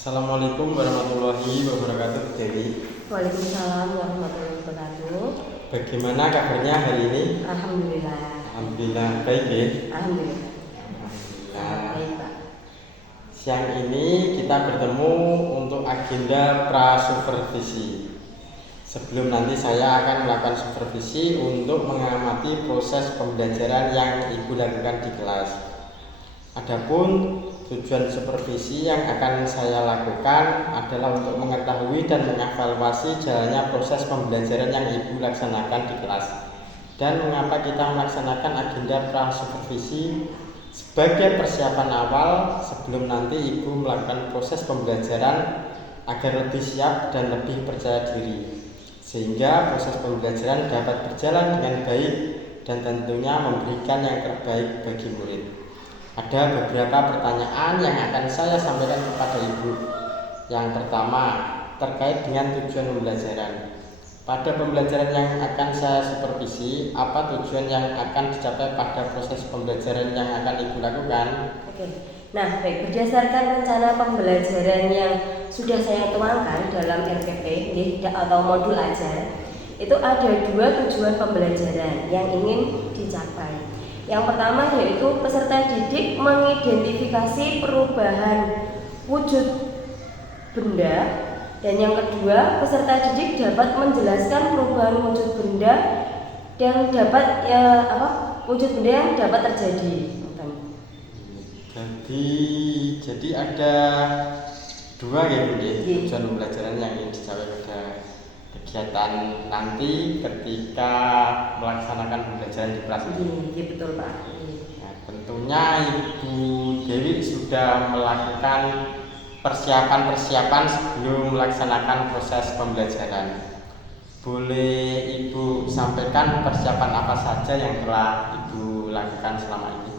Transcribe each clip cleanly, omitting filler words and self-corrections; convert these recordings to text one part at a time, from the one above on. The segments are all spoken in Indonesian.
Assalamualaikum warahmatullahi wabarakatuh, Bu Dewi. Waalaikumsalam warahmatullahi wabarakatuh. Bagaimana kabarnya hari ini? Alhamdulillah. Alhamdulillah baik ya. Alhamdulillah. Alhamdulillah. Baik, Pak. Siang ini kita bertemu untuk agenda pra-supervisi. Sebelum nanti saya akan melakukan supervisi untuk mengamati proses pembelajaran yang Ibu lakukan di kelas. Adapun tujuan supervisi yang akan saya lakukan adalah untuk mengetahui dan mengevaluasi jalannya proses pembelajaran yang Ibu laksanakan di kelas dan mengapa kita melaksanakan agenda pra-supervisi sebagai persiapan awal sebelum nanti Ibu melakukan proses pembelajaran agar lebih siap dan lebih percaya diri sehingga proses pembelajaran dapat berjalan dengan baik dan tentunya memberikan yang terbaik bagi murid. Ada beberapa pertanyaan yang akan saya sampaikan kepada Ibu. Yang pertama, terkait dengan tujuan pembelajaran. Pada pembelajaran yang akan saya supervisi, apa tujuan yang akan dicapai pada proses pembelajaran yang akan Ibu lakukan? Oke. Nah, baik, berdasarkan rencana pembelajaran yang sudah saya tuangkan dalam RPP atau modul ajar, itu ada dua tujuan pembelajaran yang ingin dicapai. Yang pertama yaitu peserta didik mengidentifikasi perubahan wujud benda, dan yang kedua peserta didik dapat menjelaskan perubahan wujud benda dan dapat wujud benda yang dapat terjadi. Jadi ada dua ya Bu, tujuan pembelajaran yang ingin dicapai pada kegiatan nanti ketika melaksanakan pembelajaran di kelas ini. Iya betul Pak. Nah, tentunya Ibu Dewi sudah melakukan persiapan sebelum melaksanakan proses pembelajaran. Boleh Ibu sampaikan persiapan apa saja yang telah Ibu lakukan selama ini?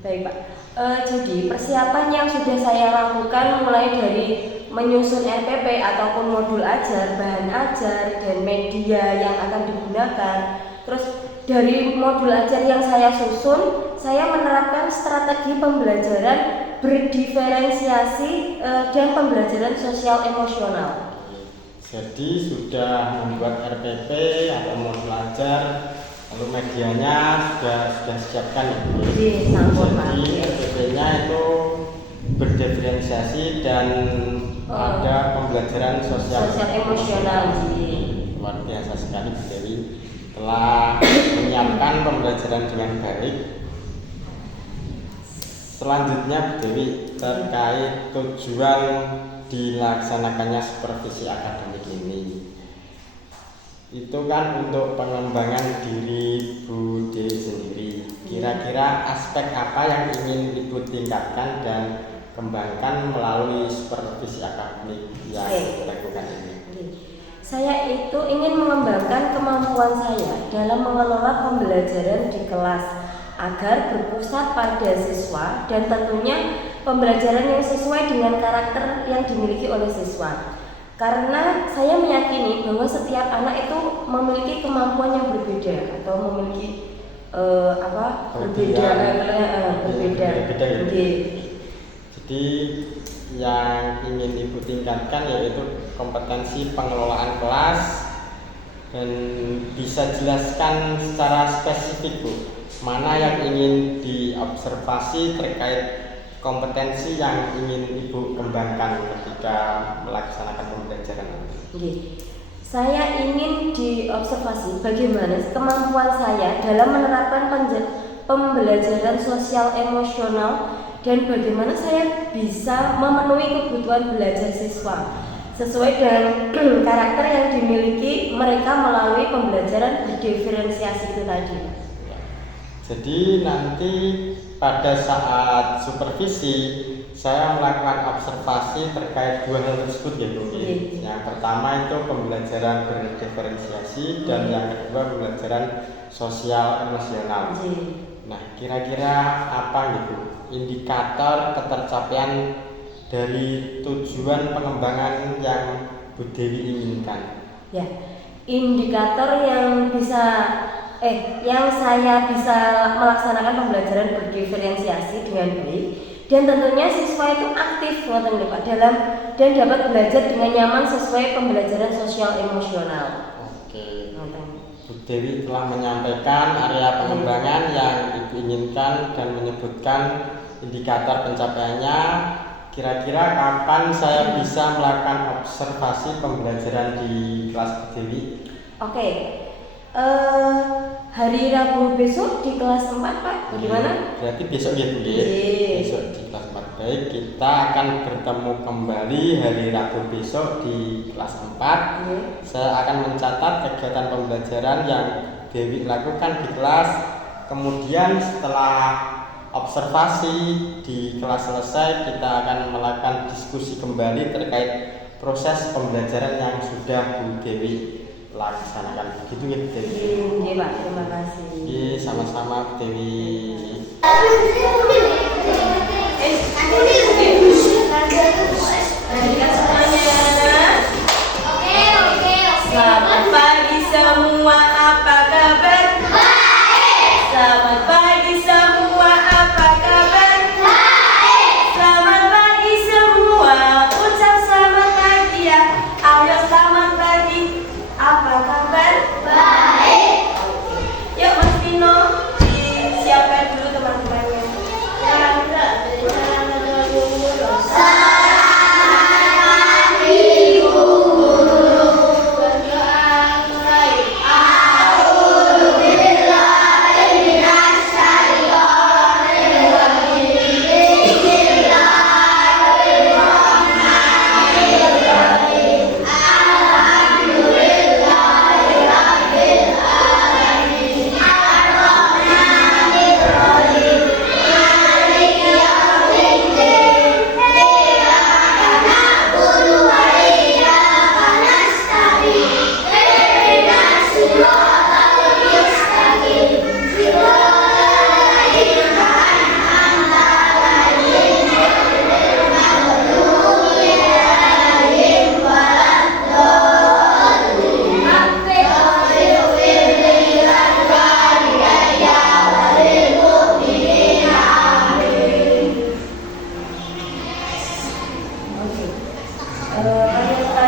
Baik Pak. Jadi persiapan yang sudah saya lakukan mulai dari menyusun RPP ataupun modul ajar, bahan ajar, dan media yang akan digunakan. Terus dari modul ajar yang saya susun, saya menerapkan strategi pembelajaran berdiferensiasi dan pembelajaran sosial emosional. Jadi sudah membuat RPP atau modul ajar, lalu medianya sudah siapkan ya Bu? Jadi RPP-nya itu berdiferensiasi dan ada pembelajaran sosial emosional. Luar biasa sekali Bu Dewi telah menyiapkan pembelajaran dengan baik. Selanjutnya Bu Dewi, terkait tujuan dilaksanakannya supervisi akademik ini, itu kan untuk pengembangan diri Bu Dewi sendiri. Kira-kira aspek apa yang ingin Ibu tingkatkan dan kembangkan melalui supervisi akademik yang dilakukan ini? Saya itu ingin mengembangkan kemampuan saya dalam mengelola pembelajaran di kelas agar berpusat pada siswa dan tentunya pembelajaran yang sesuai dengan karakter yang dimiliki oleh siswa. Karena saya meyakini bahwa setiap anak itu memiliki kemampuan yang berbeda atau memiliki berbeda. Jadi yang ingin Ibu tingkatkan yaitu kompetensi pengelolaan kelas, dan bisa jelaskan secara spesifik Bu, mana yang ingin diobservasi terkait kompetensi yang ingin Ibu kembangkan ketika melaksanakan pembelajaran nanti. Saya ingin diobservasi bagaimana kemampuan saya dalam menerapkan pembelajaran sosial emosional dan bagaimana saya bisa memenuhi kebutuhan belajar siswa sesuai dengan karakter yang dimiliki mereka melalui pembelajaran berdiferensiasi itu tadi. Jadi nanti pada saat supervisi saya melakukan observasi terkait dua hal tersebut ya Bu. Yang pertama itu pembelajaran berdiferensiasi dan yang kedua pembelajaran sosial emosional. Nah, kira-kira apa gitu indikator ketercapaian dari tujuan pengembangan yang Bu Dewi inginkan? Ya, indikator yang saya bisa melaksanakan pembelajaran berdiferensiasi dengan baik Dan tentunya siswa itu aktif ngoten lho Pak dalam dan dapat belajar dengan nyaman sesuai pembelajaran sosial emosional. Oke. Ngoten. Bu Dewi telah menyampaikan area pengembangan yang Ibu inginkan dan menyebutkan indikator pencapaiannya. Kira-kira kapan saya bisa melakukan observasi pembelajaran di kelas Bu Dewi? Oke. Hari Rabu besok di kelas 4 Pak, bagaimana? Berarti besok ya Bu ya? Besok di kelas 4. Baik, kita akan bertemu kembali hari Rabu besok di kelas 4. Saya akan mencatat kegiatan pembelajaran yang Dewi lakukan di kelas. Kemudian setelah observasi di kelas selesai, kita akan melakukan diskusi kembali terkait proses pembelajaran yang sudah Bu Dewi laksanakan. Begitu ya Bu Dewi? Iya Pak, terima kasih. Iya, sama-sama Bu Dewi. Perhatikan semuanya. Selamat pagi semua, apa kabar? Baik. Selamat pagi semua, apa kabar? Baik. Selamat pagi semua, ucap selamat pagi ya. Ayo selamat pagi, apa kabar? Baik. Yuk Mas Vino, disiapkan dulu teman-temannya.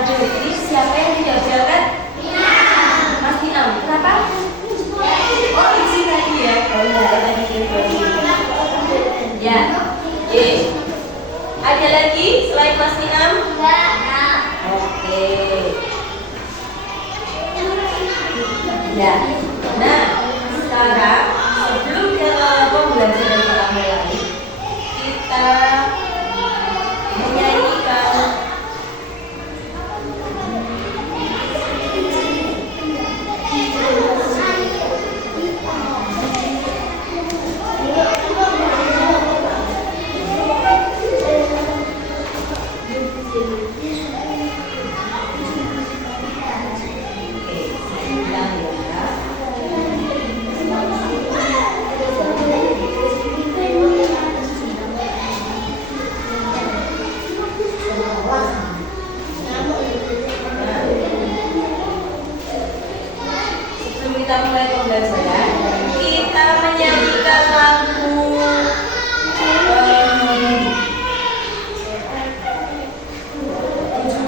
Jadi siapa yang tidak berangkat? Mas Niam. Kenapa? Oh izin tadi ya. Oh iya tadi ya. Oke. Ada lagi selain Mas Niam? Oke. Ya. Nah sekarang sebelum ke pembelajaran kita mulai, kita menyanyikan kita mulai pembelajaran, kita menyanyikan lagu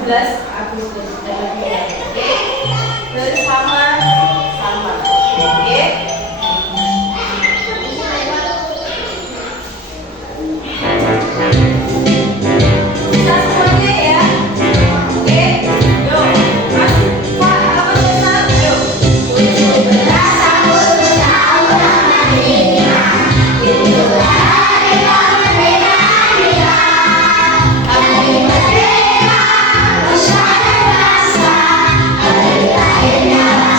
17 Agustus bersama-sama. Oke. Kita semuanya ya. Oke. Yuk. Masuk. Pak, apa senang? Yuk. Hari merdeka, bersama bangsa, hari lahirnya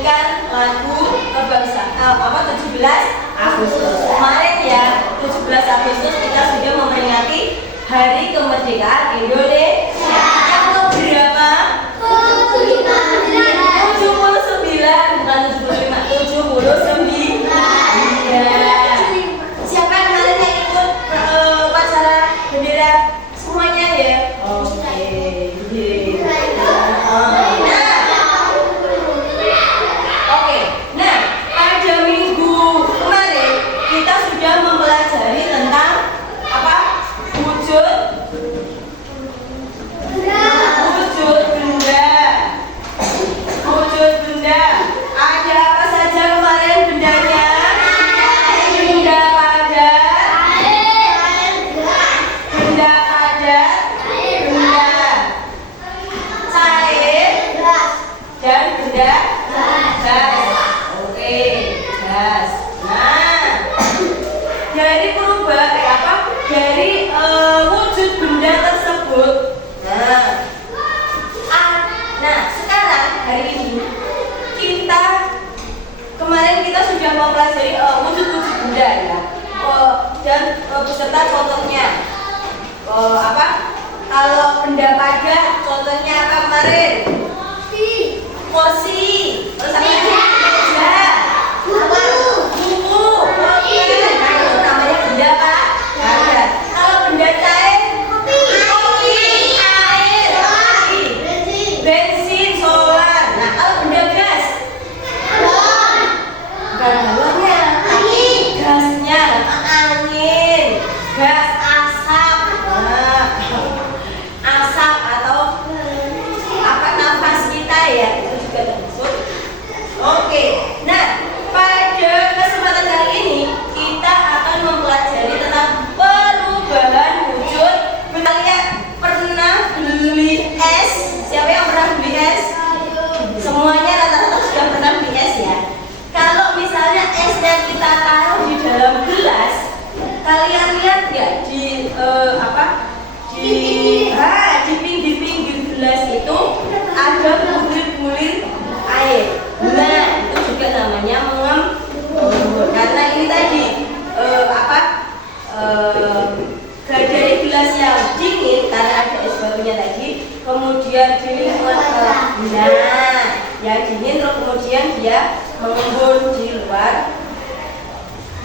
menyanyikan lagu kebangsaan 17 Agustus. Kemarin ya, 17 Agustus kita sudah memperingati Hari Kemerdekaan Indonesia. Yang keberapa? 79, bukan 75, 79. Iya. Siapa yang kemarin yang ikut upacara bendera semuanya ya? Oke. Nah, pada minggu kemarin kita sudah mempelajari tentang apa? Wujud benda. Wujud benda. Ada apa saja kemarin bendanya? Benda padat, benda cair, dan benda gas. Oke, gas. Nah, dari dari wujud benda tersebut. Nah, sekarang hari ini kemarin kita sudah mempelajari wujud-wujud benda ya, dan beserta contohnya. Kalau benda padat, contohnya apa kemarin? Kursi. Terus apa lagi? Meja. Buku. Oke. Nah, itu namanya benda padat. Kalau benda cair, kopi, air, bensin, solar. Nah, kalau benda gas, bukan balonnya, gasnya, angin, gas, asap. Nah, asap atau nafas kita ya, itu juga termasuk. Oke, nah pada kesempatan kali ini kita akan mempelajari tentang perubahan wujud. Kalian pernah beli es? Siapa yang pernah beli es? Semuanya rata-rata sudah pernah beli es ya. Kalau misalnya esnya kita taruh di dalam gelas, kalian lihat nggak di pinggir gelas itu ada bulir-bulir air. Nah, itu juga namanya mengembun. Karena ini tadi dari gelas yang dingin karena ada es batunya tadi, kemudian yang dingin terus kemudian dia mengembun di luar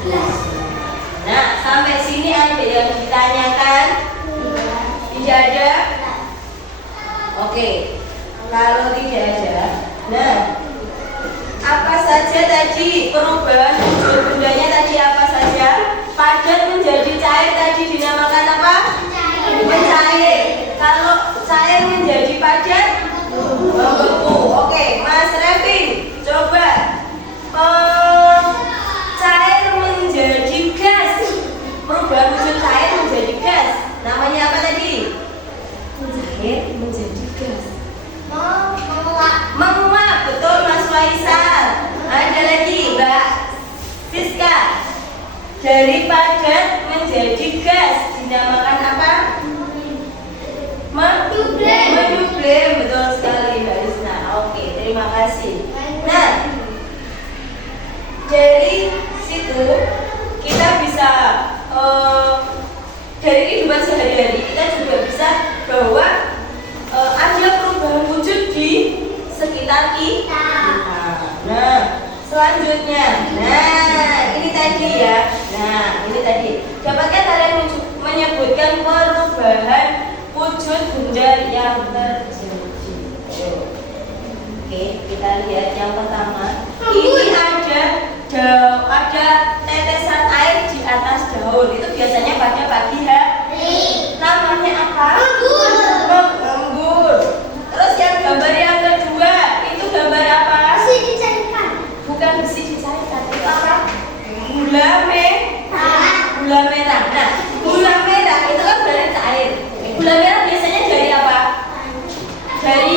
gelas. Nah, sampai sini ada yang ditanyakan? Tidak ada? Oke, kalau tidak ada, nah apa saja tadi perubahan wujud bendanya tadi apa saja? Padat menjadi cair tadi dinamakan apa? Mencair. Kalau cair menjadi padat, membeku. Oke, Mas Revin, coba cair menjadi gas. Perubahan wujud cair menjadi gas. Namanya apa tadi? Cair menjadi gas. Menguap, betul Mas Faisal. Ada lagi Mbak Siska. Dari padat menjadi gas dinamakan apa? Menyublim, betul sekali Mbak Rizna. Oke, terima kasih. Nah, dari situ kita bisa dari kehidupan sehari-hari kita juga bisa bahwa ada perubahan wujud di sekitar kita. Nah, selanjutnya, ini tadi ya. Nah, ini tadi. Dapatkah kalian menyebutkan perubahan wujud benda yang terjadi? Oke, kita lihat yang pertama. Ini ada tetesan air di atas daun. Itu biasanya pada pagi hari. Namanya apa? Embun. Terus yang gambar yang kedua, itu gambar apa? Besi dicairkan. Bukan besi dicairkan, itu apa? Gula merah. Nah, gula merah itu kan dari cair. Gula merah biasanya dari apa? Dari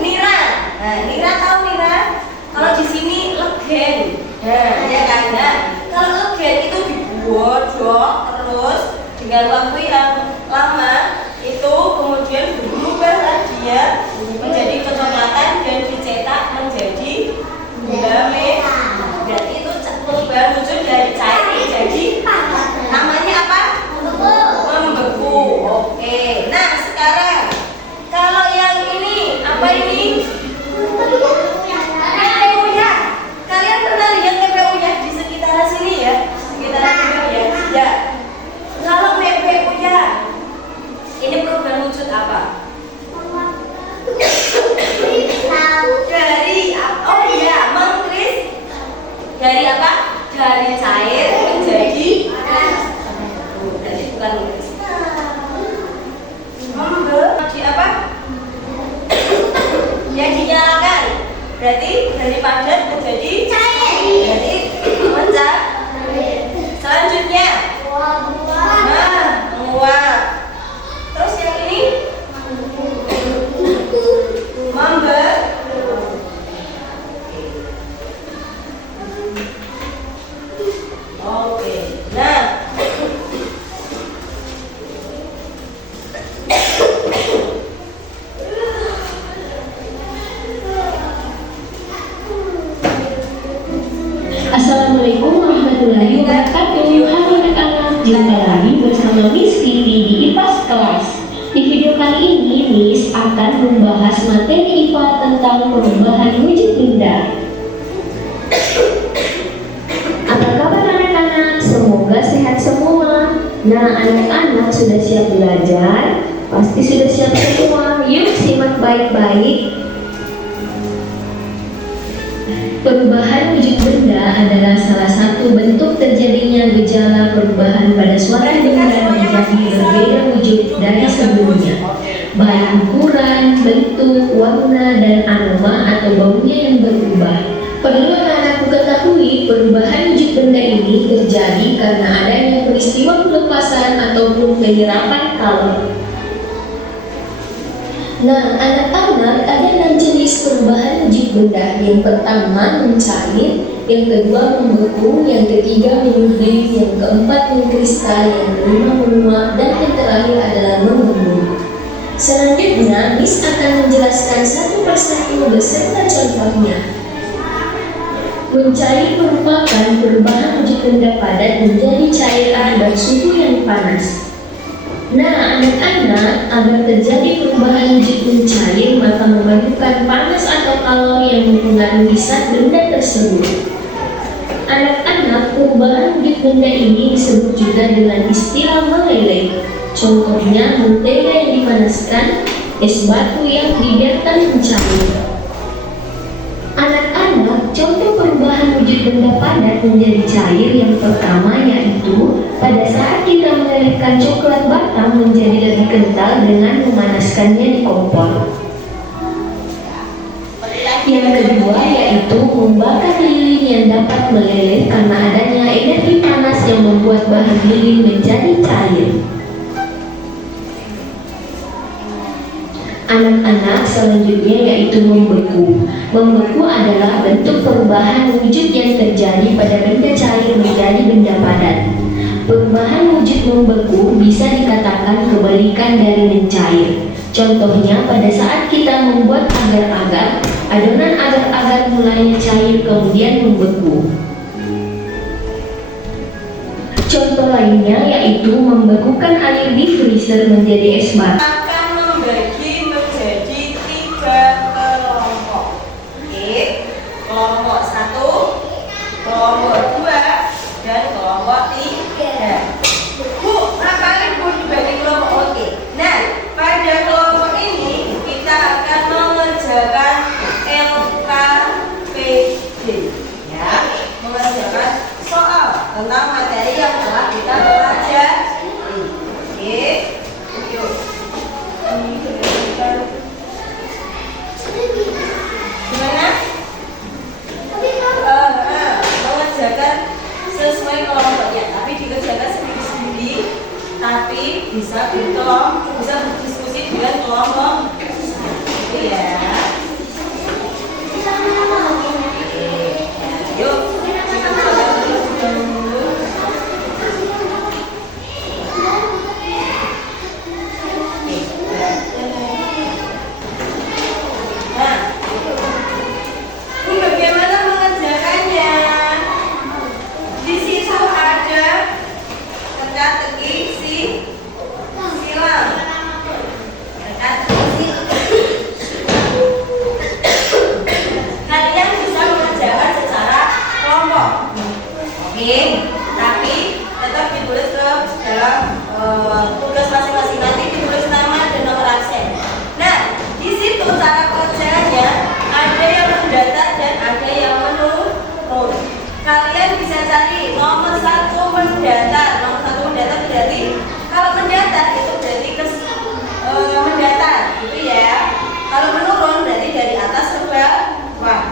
nira. Nah, nira tahu nira? Kalau di sini legen. Nah, ya kan? Nah, kalau legen itu digodok terus dengan waktu yang lama itu kemudian berubah dia menjadi kecoklatan dan dicetak menjadi dari padat menjadi cair. Jadi pecah. Selanjutnya menguap. Terus yang ini membeku. Oke. Nah, Assalamualaikum warahmatullahi wabarakatuh. Halo anak-anak, jumpa lagi bersama Miss Vivi di IPAS kelas. Di video kali ini, Miss akan membahas materi IPA tentang perubahan wujud benda. Apa kabar anak-anak? Semoga sehat semua. Nah, anak-anak sudah siap belajar? Pasti sudah siap semua. Yuk simak baik-baik. Perubahan wujud benda adalah salah satu bentuk terjadinya gejala perubahan pada suatu benda menjadi berbeda wujud dari sebelumnya, baik ukuran, bentuk, warna, dan aroma atau baunya yang berubah. Perlu anak-anakku ketahui, perubahan wujud benda ini terjadi karena adanya peristiwa pelepasan ataupun penyerapan kalor. Nah, anak-anak, ada 6 jenis perubahan wujud benda. Yang pertama mencair, yang kedua membeku, yang ketiga memudih, yang keempat mengkristal, yang kelima menguap, dan yang terakhir adalah membengkak. Selanjutnya, Miss akan menjelaskan satu persatu beserta contohnya. Mencair merupakan perubahan wujud benda padat menjadi cairan dan suhu yang panas. Nah, anak-anak, agar terjadi perubahan wujud mencair, maka memerlukan panas atau kalori yang mempengaruhi zat benda tersebut. Anak-anak, perubahan wujud benda ini disebut juga dengan istilah meleleh. Contohnya, mentega yang dipanaskan, es batu yang dibiarkan mencair. Anak-anak, contoh perubahan wujud benda padat menjadi cair yang pertama yaitu pada saat kita melelehkan coklat batam menjadi lebih kental dengan memanaskannya di kompor. Yang kedua yaitu membakar lilin yang dapat meleleh karena adanya energi panas yang membuat bahan lilin menjadi cair. Anak-anak, selanjutnya yaitu membeku. Membeku adalah bentuk perubahan wujud yang terjadi pada benda cair menjadi benda padat. Perubahan wujud membeku bisa dikatakan kebalikan dari mencair. Contohnya pada saat kita membuat agar-agar, adonan agar-agar mulai cair kemudian membeku. Contoh lainnya yaitu membekukan air di freezer menjadi es batu. akan membagi menjadi 3 kelompok. Oke, kelompok 1, kelompok 2, dan kelompok 3. Bu, ngapain Bu dibagi kelompok? Oke. Nah, pada kelompok ini kita akan mengerjakan LKPD, ya, mengerjakan soal tentang materi yang telah kita pelajari. Oke, yuk. Gimana? Mengerjakan sesuai kelompoknya, tapi dikerjakan sendiri-sendiri, tapi bisa berdiskusi dengan kelompok. Oke ya. Yuk, kita coba dulu. Nah, ini bagaimana mengerjakannya? Di situ ada teka-teki silang. Teka-teki. Kalian bisa mengerjakan secara kelompok. Oke, tapi tetap ditulis ke dalam tugas masing-masing, nanti ditulis nama dan nomor absen. Nah, di situ cara kerjanya ada yang mendata dan ada yang menurun. Kalian bisa cari nomor 1 mendata. Nomor 1 mendata berarti kalau mendata itu berarti mendata, gitu ya. Kalau menurun berarti dari atas ke bawah.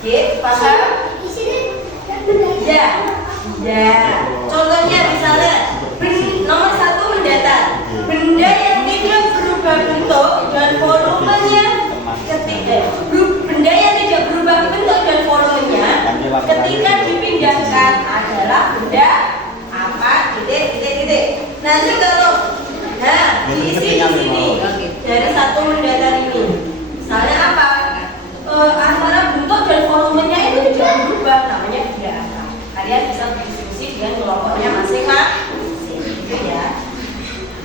Oke, paham? Ya. Ya. Contohnya misalnya nomor 1 mendatar. Benda yang tidak berubah bentuk dan volumenya benda yang tidak berubah bentuk dan volumenya ketika dipindahkan adalah benda apa? Titik. Nanti kalau diisi di sini dari 1 mendatar ini, misalnya apa? Antara bentuk dan volumenya itu tidak berubah, namanya benda apa? Kalian bisa berdiskusi dengan kelompoknya masing-masing, gitu ya.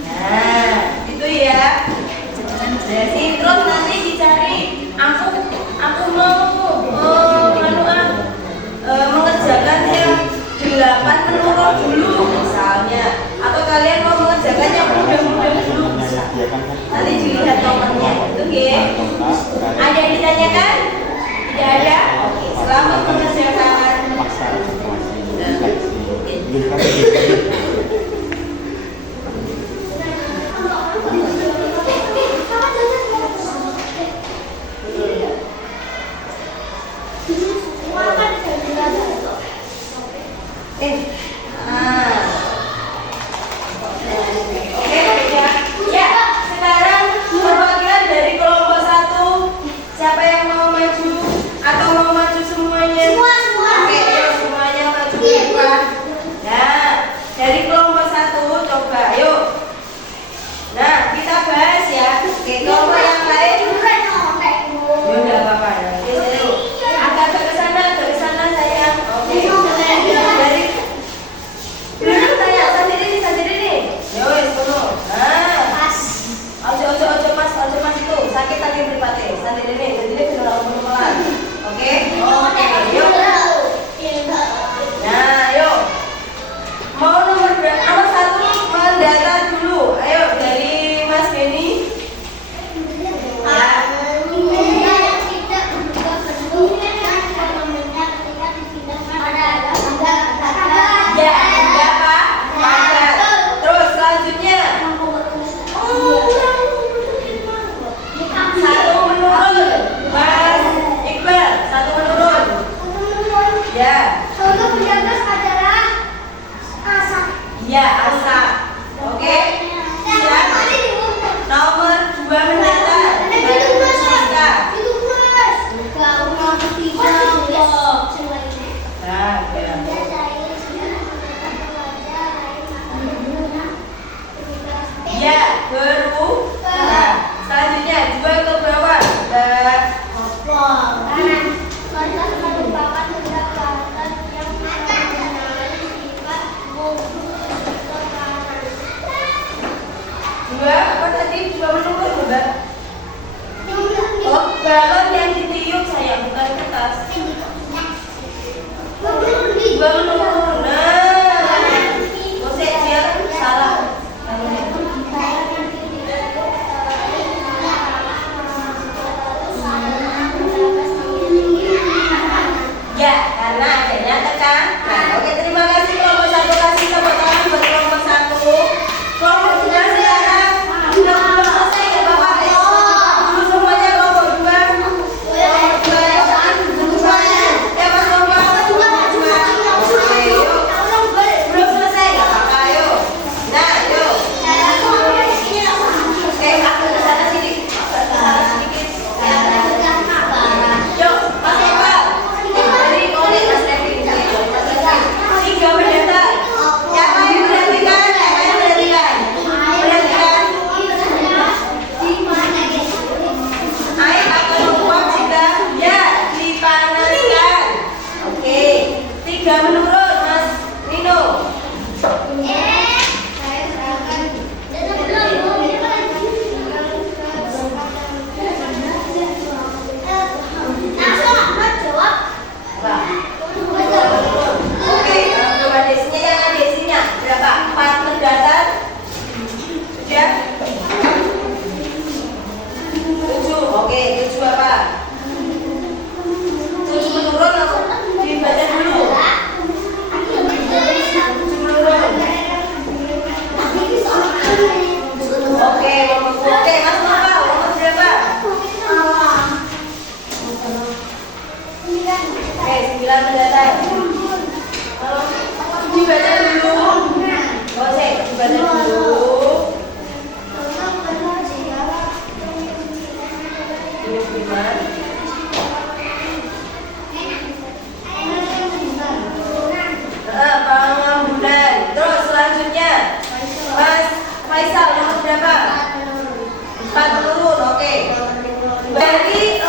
Nah, itu ya. Jadi terus nanti dicari. Aku mau mengerjakan yang 8 menurut dulu misalnya, atau kalian mau mengerjakan yang mudah-mudah dulu misalnya. Nanti dilihat nomornya, oke? Ada yang ditanyakan? Tidak ada? Oke, selamat mengerjakan. Siapa yang mau maju atau mau maju semuanya? Oke, yuk semuanya maju ke depan. Nah, dari kelompok 1 coba yuk. Nah, kita bahas ya. Oke, kelompok yang lain. Ya enggak apa-apa ya. Oke, yuk. Agak ke sana sayang. Oke. Dari dulu tanya sendiri nih. Yo, penuh. Nah, ojo mas itu sakit tadi beripate. Sendiri benar pelan. Oke, yuk. Nah, yuk. Mau nomor 1 mendata dulu. Ayo dari Mas Denny. Ya, benda apa? Padat. Terus selanjutnya. 1 menurun. Mas Iqbal, 1 menurun. Ya. Ya, asap. Oke. Siap. Nomor 2 mendatar. Nah, ya, berubah. Selanjutnya 2 ke bawah. Apa tadi 2 menurun enggak? Oh, balon yang ditiup saya bukan kertas. 2 menurun. Nah, Jose dia salah. Ya, karena adanya tekan. Nah, oke, terima kasih kelompok 1, kasih tepuk tangan buat kelompok 1. Kelompok 2 sekarang belum selesai ya Bapak. Dulu semuanya kelompok 2. Kelompok 2 ya semuanya. Ya Mas kelompok 2. Oke, yuk. Belum selesai ya Bapak, ayo. Nah, yuk. Oke, aku ke sana sedikit. Yuk, Mas Iqbal. Dari Kode Mas Revin. 3 mendatar. Siapa yang perhatikan? Air akan menguap jika ya dipanaskan. Oke, 3 menurun Mas Nino. Oke, coba desinya yang ada desinya berapa? 4 mendatar. Sudah? 7. Oke, 7 apa? 7 menurun langsung dibaca dulu. 7 menurun. Oke, Mas Nopal, nomor berapa? bulan mendatang. Dibaca dulu. Oh, dibaca dulu. Pengambulan. Terus selanjutnya Mas Faisal nomor berapa? 4 menurun, oke. Jadi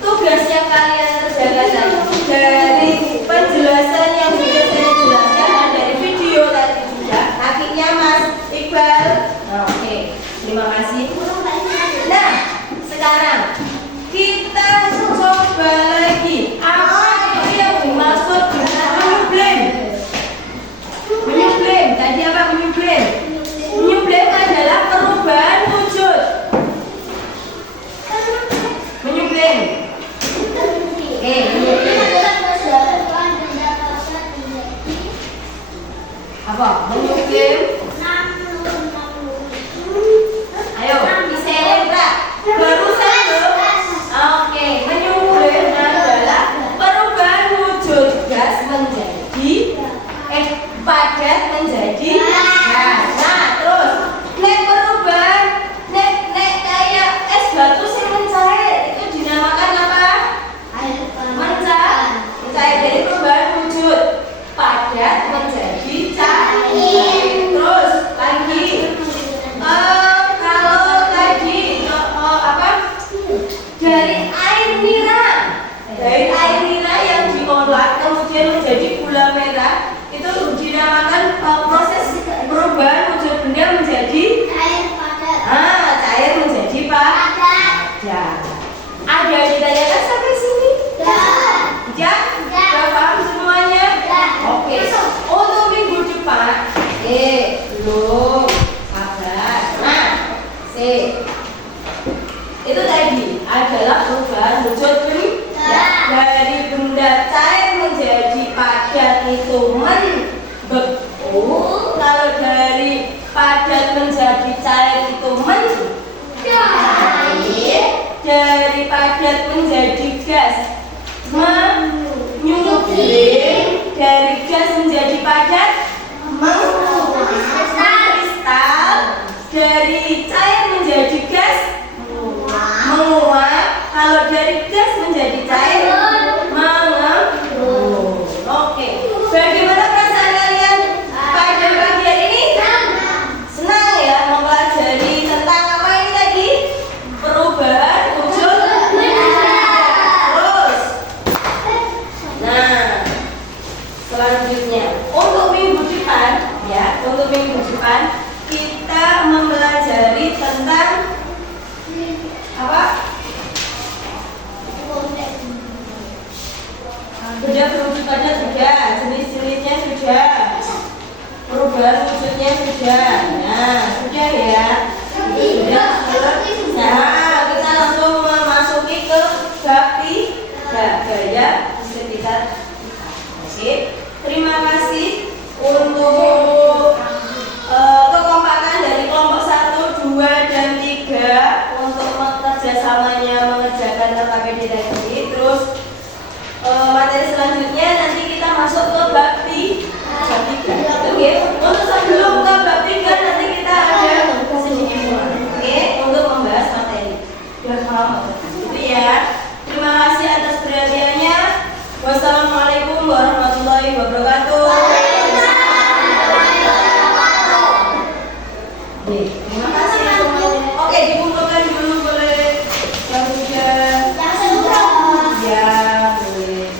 tugas yang kalian kerjakan tadi dari penjelasan yang sudah saya jelaskan dan dari video tadi juga. Akhirnya Mas Iqbal. Oke, terima kasih. Nah, sekarang kita coba lagi. Apa itu yang dimaksud dengan menyublem? Menyublem, tadi apa menyublem? Menyublem adalah perubahan wujud. Menyublem. Oke, menyublem. Apa? Menyublem. Ayo, Iselendra. Barusan loh. Oke, menyublem adalah perubahan wujud gas menjadi padat menjadi gas. Nah, terus nek perubahan nek kayak es batu sing mencair itu dinamakan apa? Mencair. Dari perubahan wujud padat menjadi cair. Terus lagi kalau tadi dari air nira yang diolah kemudian menjadi gula merah itu dinamakan proses perubahan wujud benda menjadi cair menjadi padat. Ada yang ditanyakan sampai sini? Ya? Sudah paham semuanya? Oke. Untuk minggu depan, belum sabar. Nah, itu tadi adalah perubahan wujud benda dari benda cair menjadi padat itu membeku. Kalau dari padat menjadi cair itu mencair. Dari padat menjadi gas menyublem. Dari gas menjadi padat mengkristal. Dari cair menjadi gas menguap. Kalau dari gas menjadi cair mengembun. Oke. Bagaimana perasaan kalian pada pagi hari ini? Senang ya mempelajari tentang apa ini tadi? Perubahan wujud. Terus. Nah, selanjutnya untuk minggu depan kita mempelajari tentang apa? Sudah berwujud pada sudah, jenis-jenisnya sudah, perubahan wujudnya sudah. Nah, sudah ya. Sudah. Nah, kita langsung memasuki ke bab 3 ya. Sekitar. Oke. Terima kasih untuk kekompakan dari kelompok 1, 2, dan 3 untuk kerjasamanya mengerjakan KKBD tadi. Terus materi selanjutnya nanti kita masuk ke bab 3. Oke. Untuk sebelum ke bab 3 nanti kita ada sedikit untuk membahas materi. Biar paham itu ya. Terima kasih atas perhatiannya. Wassalamualaikum warahmatullahi wabarakatuh. Terima kasih semuanya. Oke, dikumpulkan dulu boleh yang sudah. Ya, boleh.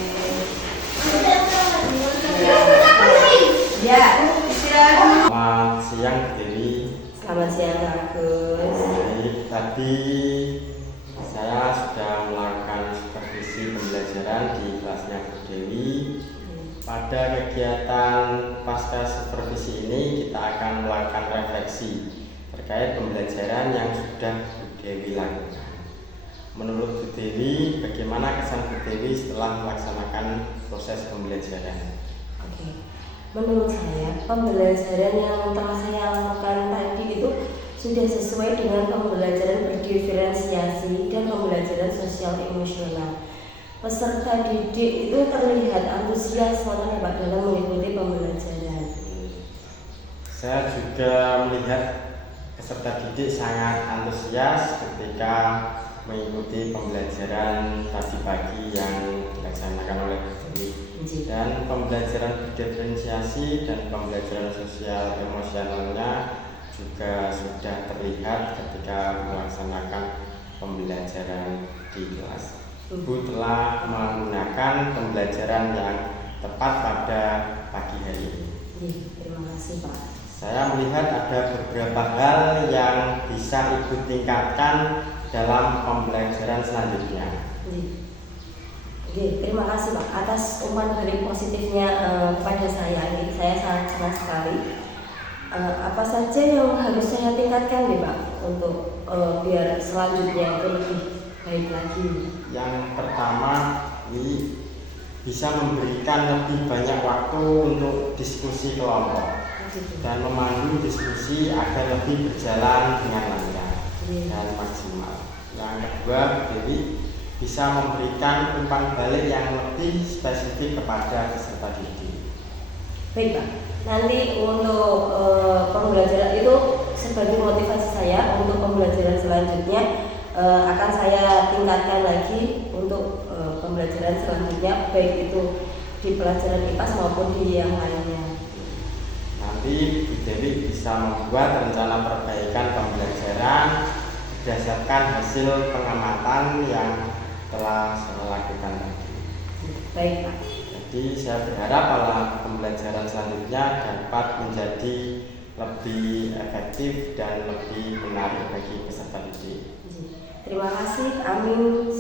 Ya, istirahat dulu. Selamat siang Dewi. Selamat siang Agus. Baik, tadi saya sudah melakukan supervisi pembelajaran di kelasnya Bu Dewi. Pada kegiatan pasca supervisi ini kita akan melakukan refleksi terkait pembelajaran yang sudah Bu Dewi lakukan. Menurut Bu Dewi, bagaimana kesan Bu Dewi setelah melaksanakan proses pembelajaran? Oke. Menurut saya, pembelajaran yang telah saya lakukan tadi itu sudah sesuai dengan pembelajaran berdiferensiasi dan pembelajaran sosial emosional. peserta didik itu terlihat antusias ya Pak dalam mengikuti pembelajaran. Saya juga melihat peserta didik sangat antusias ketika mengikuti pembelajaran tadi pagi yang dilaksanakan oleh Bu Dewi. Dan pembelajaran diferensiasi dan pembelajaran sosial emosionalnya juga sudah terlihat ketika melaksanakan pembelajaran di kelas. Ibu telah menggunakan pembelajaran yang tepat pada pagi hari ini. Terima kasih Pak. Saya melihat ada beberapa hal yang bisa Ibu tingkatkan dalam pembelajaran selanjutnya. Terima kasih Pak atas umpan balik positifnya kepada saya. Saya sangat senang sekali. Apa saja yang harus saya tingkatkan nih Pak untuk biar selanjutnya itu lebih baik lagi? Yang pertama, ini bisa memberikan lebih banyak waktu untuk diskusi kelompok dan memandu diskusi agar lebih berjalan dengan lancar dan maksimal. Yang kedua, Dewi bisa memberikan umpan balik yang lebih spesifik kepada peserta didik. Baik Pak, nanti untuk pembelajaran itu sebagai motivasi saya untuk pembelajaran selanjutnya akan saya tingkatkan lagi untuk pembelajaran selanjutnya, baik itu di pelajaran IPAS maupun di yang lainnya. Nanti Bu Dewi bisa membuat rencana perbaikan pembelajaran berdasarkan hasil pengamatan yang telah saya lakukan tadi. Baik Pak. Jadi saya berharap pembelajaran selanjutnya dapat menjadi lebih efektif dan lebih menarik bagi peserta didik. Terima kasih. Amin.